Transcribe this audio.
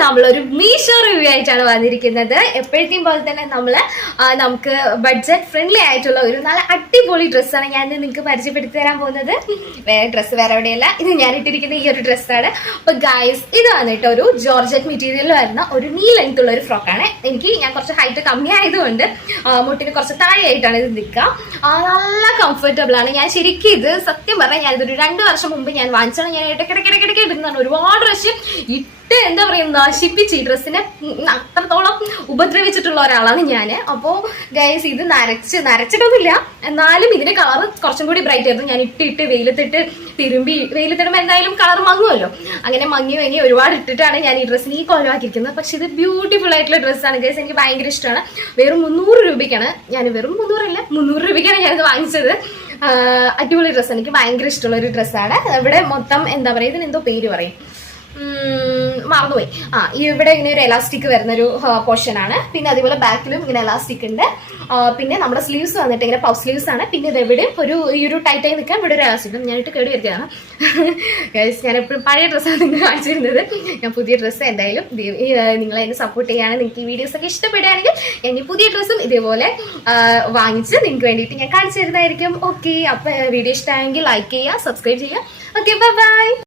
നമ്മളൊരു മീഷോ റിവ്യൂ ആയിട്ടാണ് വന്നിരിക്കുന്നത്. എപ്പോഴത്തെയും പോലെ തന്നെ നമുക്ക് ബഡ്ജറ്റ് ഫ്രണ്ട്ലി ആയിട്ടുള്ള ഒരു നല്ല അടിപൊളി ഡ്രസ്സാണ് ഞാൻ നിങ്ങൾക്ക് പരിചയപ്പെടുത്തി തരാൻ പോകുന്നത്. ഡ്രസ്സ് വേറെ എവിടെയല്ല, ഇത് ഞാൻ ഇട്ടിരിക്കുന്ന ഈ ഒരു ഡ്രസ്സാണ്. അപ്പൊ ഗൈസ്, ഇത് വന്നിട്ട് ഒരു ജോർജറ്റ് മെറ്റീരിയലിൽ വരുന്ന ഒരു നീ ലെങ്ത് ഉള്ള ഒരു ഫ്രോക്കാണ്. ഞാൻ കുറച്ച് ഹൈറ്റ് കമ്മി ആയതുകൊണ്ട് മുട്ടിന് കുറച്ച് താഴെയായിട്ടാണ് ഇത് നിൽക്കുക. നല്ല കംഫർട്ടബിൾ ആണ്. ഞാൻ ശരിക്കും ഇത് സത്യം പറഞ്ഞാൽ ഞാനിതൊരു 2 വർഷം മുമ്പ് ഞാൻ വാങ്ങിച്ചാണ്. ഞാൻ ഇടയ്ക്കിടയ്ക്ക് ഇടുന്നതാണ്. ഒരുപാട് പ്രാവശ്യം ഇട്ട് എന്താ പറയുക നശിപ്പിച്ച് ഈ ഡ്രസ്സിനെ അത്രത്തോളം ഉപദ്രവിച്ചിട്ടുള്ള ഒരാളാണ് ഞാൻ. അപ്പോൾ ഗൈസ്, ഇത് നരച്ചിട്ടൊന്നുമില്ല, എന്നാലും ഇതിന്റെ കളർ കുറച്ചും കൂടി ബ്രൈറ്റ് ആയിരുന്നു. ഞാൻ ഇട്ട് വെയിലത്തിട്ട് തിരുമ്പി വെയിലത്തിടുമ്പോൾ എന്തായാലും കളർ മങ്ങുമല്ലോ. അങ്ങനെ മങ്ങി ഒരുപാട് ഇട്ടിട്ടാണ് ഞാൻ ഈ ഡ്രസ്സിന് ഈ കൊലവാക്കിയിരിക്കുന്നത്. പക്ഷെ ഇത് ബ്യൂട്ടിഫുൾ ആയിട്ടുള്ള ഡ്രസ്സാണ് ഗൈസ്. എനിക്ക് ഭയങ്കര ഇഷ്ടമാണ്. വെറും 300 രൂപയ്ക്കാണ് വെറും 300 രൂപയ്ക്കാണ് ഞാനിത് വാങ്ങിച്ചത്. അടിപൊളി ഡ്രസ്സ്, എനിക്ക് ഭയങ്കര ഇഷ്ടമുള്ള ഒരു ഡ്രസ്സാണ്. ഇവിടെ മൊത്തം എന്താ പറയുക, ഇതിനെന്തോ പേര് പറയും, മറന്നുപോയി. ഇവിടെ ഇങ്ങനെ ഒരു എലാസ്റ്റിക് വരുന്നൊരു പോർഷൻ ആണ്. പിന്നെ അതേപോലെ ബാക്കിലും ഇങ്ങനെ എലാസ്റ്റിക് ഉണ്ട്. പിന്നെ നമ്മുടെ സ്ലീവ്സ് വന്നിട്ട് ഇങ്ങനെ പഫ് സ്ലീവ്സ് ആണ്. പിന്നെ ഇതെവിടെ ഈ ഒരു ടൈറ്റായി നിൽക്കാൻ ഇവിടെ ഒരു എലാസ്റ്റിക്. ഞാനിട്ട് കേടി വരുത്തിയാണ്. ഞാൻ എപ്പോഴും പഴയ ഡ്രസ്സാണ് നിങ്ങൾ കാണിച്ചിരുന്നത്. ഞാൻ പുതിയ ഡ്രസ്സ് എന്തായാലും നിങ്ങളെ എന്നെ സപ്പോർട്ട് ചെയ്യുകയാണ്. നിങ്ങൾക്ക് ഈ വീഡിയോസ് ഒക്കെ ഇഷ്ടപ്പെടുകയാണെങ്കിൽ ഇനി പുതിയ ഡ്രസ്സും ഇതേപോലെ വാങ്ങിച്ച് നിങ്ങൾക്ക് വേണ്ടിയിട്ട് ഞാൻ കാണിച്ചു തരുന്നതായിരിക്കും. ഓക്കെ, അപ്പൊ വീഡിയോ ഇഷ്ടമായെങ്കിൽ ലൈക്ക് ചെയ്യുക, സബ്സ്ക്രൈബ് ചെയ്യുക. Okay, by.